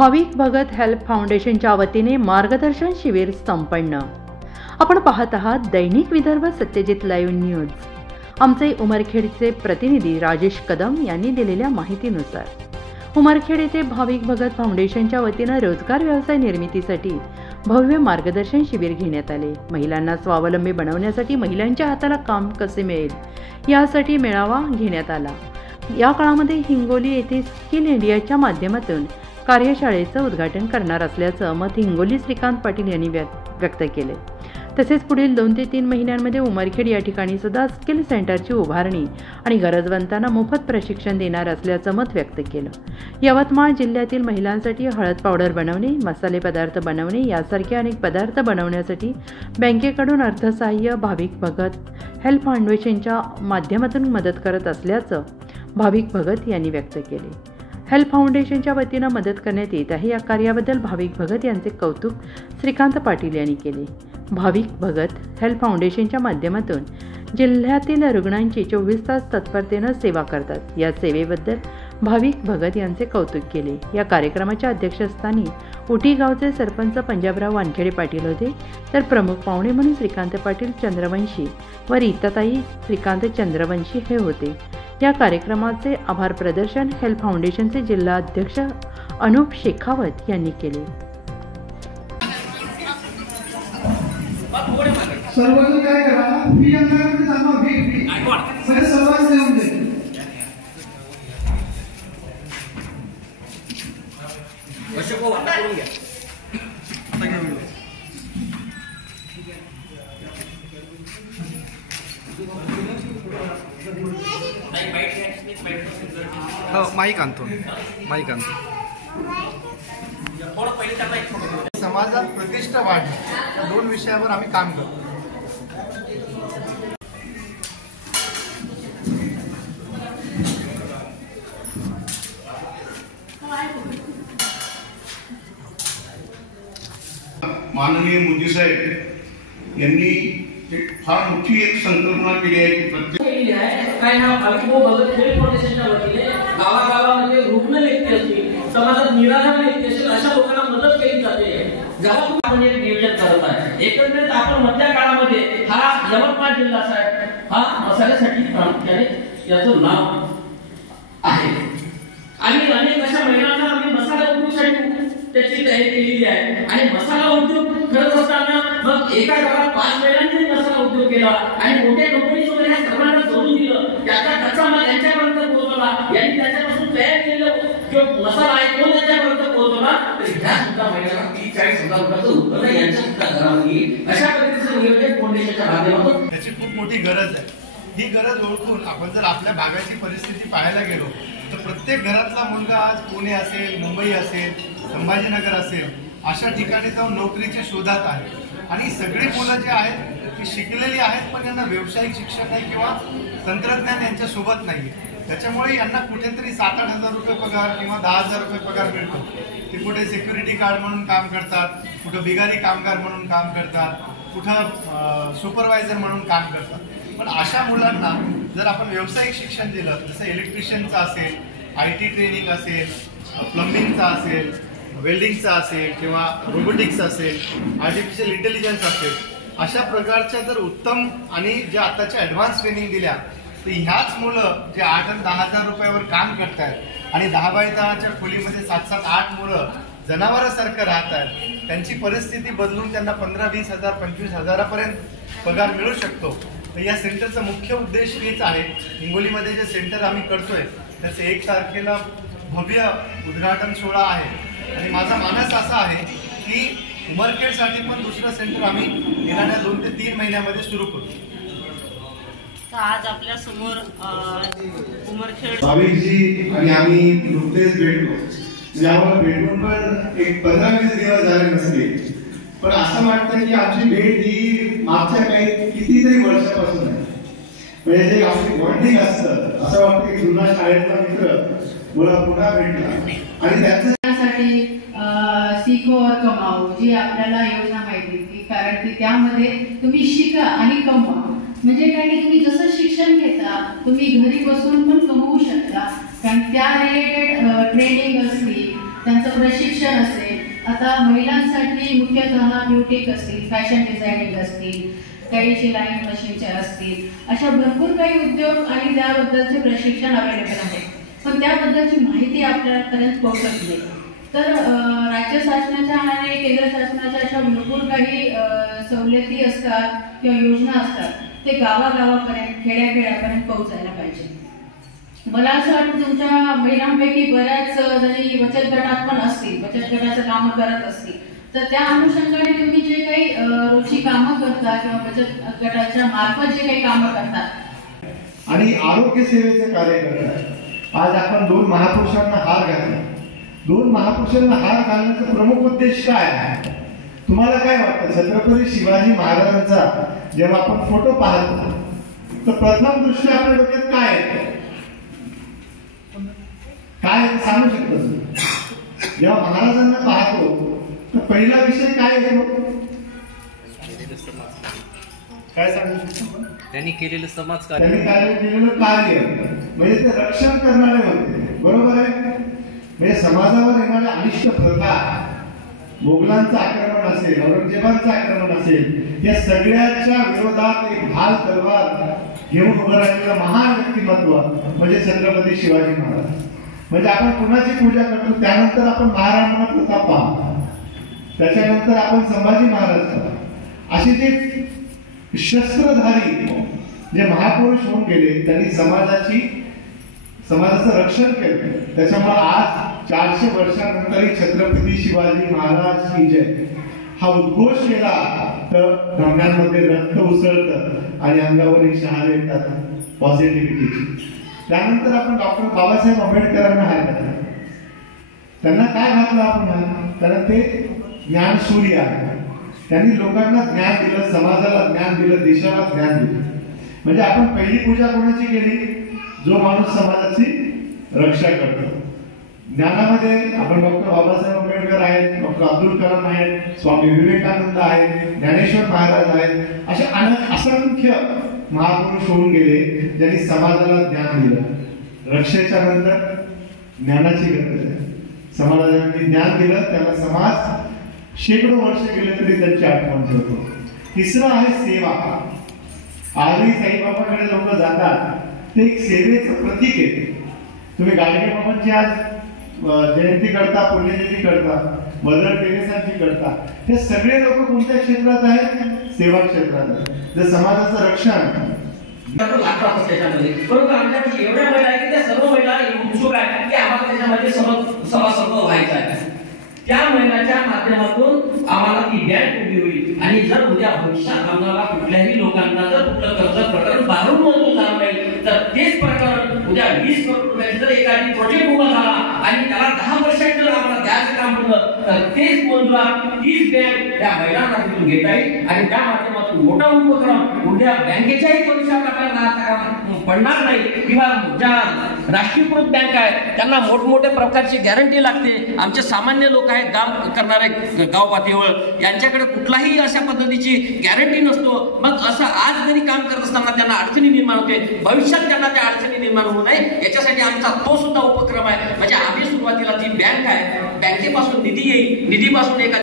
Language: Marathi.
भाविक भगत हेल्प फाउंडेशनच्या वतीने मार्गदर्शन शिबिर संपन्न। आपण पाहत आहात दैनिक विदर्भ सत्यजित लाईव्ह न्यूज। आमचे उमरखेडचे प्रतिनिधी राजेश कदम यांनी दिलेल्या माहितीनुसार उमरखेड येथे भाविक भगत फाउंडेशनच्या वतीने रोजगार व्यवसाय निर्मितीसाठी भव्य मार्गदर्शन शिबिर घेण्यात आले। महिलांना स्वावलंबी बनवण्यासाठी महिलांच्या हाताला काम कसे मिळेल यासाठी मेळावा घेण्यात आला। या काळामध्ये हिंगोली येथे स्किल इंडियाच्या माध्यमातून कार्यशाळेचं उद्घाटन करणार असल्याचं मत हिंगोली श्रीकांत पाटील यांनी व्यक्त केले। तसेच पुढील 2 ते 3 महिन्यांमध्ये उमरखेड या ठिकाणी सुद्धा स्किल सेंटरची उभारणी आणि गरजवंतांना मोफत प्रशिक्षण देणार असल्याचं मत व्यक्त केलं। यवतमाळ जिल्ह्यातील महिलांसाठी हळद पावडर बनवणे, मसाले पदार्थ बनवणे यासारखे अनेक पदार्थ बनवण्यासाठी बँकेकडून अर्थसहाय्य भाविक भगत हेल्प फाउंडेशनच्या माध्यमातून मदत करत असल्याचं भाविक भगत यांनी व्यक्त केले। हेल्प फाउंडेशनच्या वतीने मदत करण्यात येत आहे। या कार्याबद्दल भाविक भगत यांचे कौतुक श्रीकांत पाटील यांनी केले। भाविक भगत हेल्प फाउंडेशनच्या माध्यमातून जिल्ह्यातील रुग्णांची 24 तास तत्परतेने सेवा करतात। या सेवेबद्दल भाविक भगत यांचे कौतुक केले। या कार्यक्रमाच्या अध्यक्षस्थानी उटी गावचे सरपंच पंजाबराव वानखेडे पाटील होते, तर प्रमुख पाहुणे म्हणून श्रीकांत पाटील चंद्रवंशी व रीताताई श्रीकांत चंद्रवंशी हे होते। या कार्यक्रमाचे आभार प्रदर्शन हेल्प फाउंडेशनचे जिल्हा अध्यक्ष अनुप शेखावत यांनी केले। सर्वांनी काय करा, फी अंगावर जाणवा फी सगळे सर्वांनी देऊन दे। अशोक वाटा करून घ्या। माईक आणतो। समाजात प्रतिष्ठा वाढली या 2 विषयावर आम्ही काम करतो। माननीय मोदी साहेब यांनी फार मोठी एक संकल्पना केली आहे की प्रत्येक काय हा भाविक भगत हेल्प फाउंडेशनच्या वतीने गावागावामध्ये रुग्ण व्यक्ती असतील, समाजात निराधार व्यक्ती असतील अशा लोकांना मदत केली जाते। जेव्हा तुम्ही आपण एक नियोजन करत आहे, एकंदरीत आपण मधल्या काळामध्ये हा यवतमाळ जिल्हा साहेब हा मसाल्यासाठी प्रामुख्याने याचं नाव आहे आणि अनेक अशा महिलांना आम्ही मसाला उद्योगासाठी त्याची तयारी केलेली आहे आणि मसाला उद्योग करत असताना मग एका गावात 5 महिलांनी मसाला उद्योग केला आणि मोठ्या कंपनीसोबत या सर्वांना जोडून दिलं। त्याचा कच्चा माल त्यांच्यापर्यंत पोहोचवला, यांनी त्याच्यापासून तयार केलेला जो मसाला आहे तो त्यांच्यापर्यंत पोहोचवला। तर ह्या सुद्धा महिलांना 30-40 हजार रुपयाचं उत्पन्न यांच्या सुद्धा घरामध्ये अशा पद्धतीचं नियोजन फाउंडेशनच्या माध्यमातून त्याची खूप मोठी गरज आहे। ही गरज ओळखून आपण जर आपल्या भागाची परिस्थिती पाहायला गेलो तर प्रत्येक घरातला मुलगा आज पुणे असेल, मुंबई असेल, संभाजीनगर असेल अशा ठिकाणी जाऊन नोकरीच्या शोधात आहे आणि सगळी मुलं जे आहेत ती शिकलेली आहेत पण यांना व्यावसायिक शिक्षण नाही किंवा तंत्रज्ञान यांच्या सोबत नाही। त्याच्यामुळे यांना कुठेतरी 7-8 हजार रुपये पगार किंवा 10,000 रुपये पगार मिळतो। ते कुठे सिक्युरिटी गार्ड म्हणून काम करतात, कुठं बिगारी कामगार म्हणून काम करतात, कुठं सुपरवायझर म्हणून काम करतात। पण अशा मुलांना जर आपण व्यावसायिक शिक्षण दिलं, जसं इलेक्ट्रिशियनचं असेल, IT ट्रेनिंग असेल, प्लंबिंगचा असेल, वेल्डिंगचा असेल किंवा रोबोटिक्स असेल, आर्टिफिशियल इंटेलिजन्स असेल, अशा प्रकारच्या जर उत्तम आणि ज्या आताच्या ॲडव्हान्स ट्रेनिंग दिल्या तर ह्याच मुलं जे 8 आणि 10 हजार रुपयावर काम करतायत आणि 10 बाय 10च्या खोलीमध्ये 7-8 मुलं जनावरांसारखं राहत आहेत, त्यांची परिस्थिती बदलून त्यांना 15-20 हजार 25 हजारापर्यंत पगार मिळू शकतो। तर या सेंटरचा मुख्य उद्देश हेच आहे। हिंगोलीमध्ये जे सेंटर आम्ही करतोय त्याचं 1 तारखेला भव्य उद्घाटन सोहळा आहे आणि माझा मानस असा आहे की उमरखेडसाठी पण दुसरं सेंटर आम्ही येणाऱ्या 2 ते 3 महिन्यामध्ये सुरू करू। तर आज आपल्या समोर उमरखेड भाविकजी आणि आम्ही नुकतेच भेटलो, म्हणजे आम्हाला भेटून पण एक 15-20 दिवस झाले नसते, पण असं वाटतं की आमची भेट ही मागच्या काही कितीतरी वर्षापासून आहे। म्हणजे जे आपली बॉन्डिंग असतं असं वाटतं की जुना शाळेतला मित्र मला पुन्हा भेटला आणि त्याच्यासाठी शिको और कमाओ जी आपल्याला योजना माहिती की कारण की त्यामध्ये तुम्ही शिका आणि कमवा। म्हणजे काय की तुम्ही जसं शिक्षण घेता तुम्ही घरी बसून पण कमवू शकता, कारण त्या रिलेटेड ट्रेनिंग असली त्यांचं प्रशिक्षण असेल. आता महिलांसाठी मुख्यतः ब्युटिक असतील, फॅशन डिझायनिंग असतील, काही शिलाई मशीनच्या असतील, अशा भरपूर काही उद्योग आणि त्याबद्दलचे प्रशिक्षण अवेलेबल आहे. पण त्याबद्दलची माहिती आपल्यापर्यंत पोहोचत नाही. तर राज्य शासनाच्या आणि केंद्र शासनाच्या अशा भरपूर काही सवलती असतात किंवा योजना असतात, ते गावागावापर्यंत खेड्याखेड्यापर्यंत पोहोचायला पाहिजे. मला असं वाटतं तुमच्या महिलांपैकी बऱ्याच जणी बचत गटात पण असतील, बचत गटाचं काम करत असतील, तर त्या अनुषंगाने तुम्ही जे काही रोजची कामं करता किंवा बचत गटाच्या मार्फत जे काही कामं करतात आणि आरोग्य सेवेचं कार्य करतात. आज आपण 2 महापुरुषांना हार घातला. 2 महापुरुषांना हार घालण्याचा प्रमुख उद्देश काय आहे? तुम्हाला काय वाटतं? छत्रपती शिवाजी महाराजांचा जेव्हा आपण फोटो पाहतो तर प्रथम दृष्टी आपल्या डोक्यात काय येतं? काय सांगू शकतो? जेव्हा महाराजांना पाहतो तर पहिला विषय काय येतो? काय सांगू शकतो? त्यांनी केलेलं समाजकार्य, त्यांनी केलेलं कार्य म्हणजे ते रक्षण करणारे होते. बरोबर आहे. म्हणजे समाजावर येणाऱ्या अनिष्ट प्रथा, मोगलांचं आक्रमण असेल, औरंगजेबांचं आक्रमण असेल, या सगळ्याच्या विरोधात एक भाल तलवार घेऊन उभं राहिलेलं महान व्यक्तिमत्व म्हणजे छत्रपती शिवाजी महाराज. म्हणजे आपण कुणाची पूजा करतो त्यानंतर आपण महाराणा प्रताप पाहतो, त्याच्यानंतर आपण संभाजी महाराज पाहतो. असे जे शस्त्रधारी जे महापुरुष होऊन गेले, त्यांनी समाजाचं रक्षण केलं. त्याच्यामुळे आज 400 वर्षानंतरही छत्रपती शिवाजी महाराज की जय हा उद्घोष केला तर धमन्यांमध्ये रक्त उसळतं आणि अंगावर एक शहारे येतात पॉझिटिव्हिटीची. त्यानंतर आपण डॉक्टर बाबासाहेब आंबेडकरांना हाय घातला. त्यांना काय घातलं आपण? कारण ते ज्ञान सूर्य आहे. त्यांनी लोकांना ज्ञान दिलं, समाजाला ज्ञान दिलं, देशाला ज्ञान दिलं. म्हणजे आपण पहिली पूजा कोणाची केली? जो माणूस समाजाची रक्षा करतो. ज्ञानामध्ये आपण डॉक्टर बाबासाहेब आंबेडकर आहेत, डॉक्टर अब्दुल कलाम आहेत, स्वामी विवेकानंद आहेत, ज्ञानेश्वर महाराज आहेत, असे असंख्य महापुरुष होऊन गेले ज्यांनी समाजाला ज्ञान दिलं. रक्षेच्या नंतर ज्ञानाची गरज आहे. समाजाला ज्ञान दिलं, त्याला समाज शेकडो वर्ष गेले तरी त्यांची आठवण ठेवतो. तिसरं आहे सेवा. आजही साईबाबाकडे लोक जातात, ते एक सेवेचं प्रतीक आहे. तुम्ही गाडगे बाबांची आज जयंती करता, पुण्यतिथी करता, मदर टेरेसांची करता, हे सगळे लोक कोणत्या क्षेत्रात आहेत? सेवा क्षेत्रात आहेत. जर समाजाचं रक्षण लागतात त्याच्यामध्ये. परंतु आमच्याकडे एवढ्या महिला आहे की त्या सर्व महिला उत्सुक आहेत की आम्हाला त्याच्यामध्ये सभासद व्हायचं आहे. त्या महिन्याच्या माध्यमातून आम्हाला ती बँक उभी होईल आणि जर उद्या भविष्यात आम्हाला कुठल्याही लोकांना जर कुठलं कर्ज प्रकरण बाहेरून मंजूर झालं नाही तर तेच प्रकरण उद्या 20 करोड रुपयाचे जर एखादी प्रोजेक्ट उभा झाला आणि त्याला 10 वर्षात जर आम्हाला द्यायचं काम पडलं तर तेच मंजुरात तीच बँक त्या महिलांना तिथून घेता येईल आणि त्या माध्यमातून मोठा उपक्रम उद्या बँकेच्याही परीक्षात आपल्याला पडणार नाही. किंवा ज्या राष्ट्रीयकृत बँक आहेत त्यांना मोठमोठ्या प्रकारची गॅरंटी लागते. आमचे सामान्य लोक आहेत, काम करणारे गाव पातळीवर, यांच्याकडे कुठलाही अशा पद्धतीची गॅरंटी नसतो. मग असं आज जरी काम करत असताना त्यांना अडचणी निर्माण होते, भविष्यात त्यांना त्या अडचणी निर्माण होऊ नये याच्यासाठी आमचा तो सुद्धा उपक्रम आहे. म्हणजे आम्ही सुरुवातीला ती बँक आहे, बँकेपासून निधी येईल, निधीपासून एका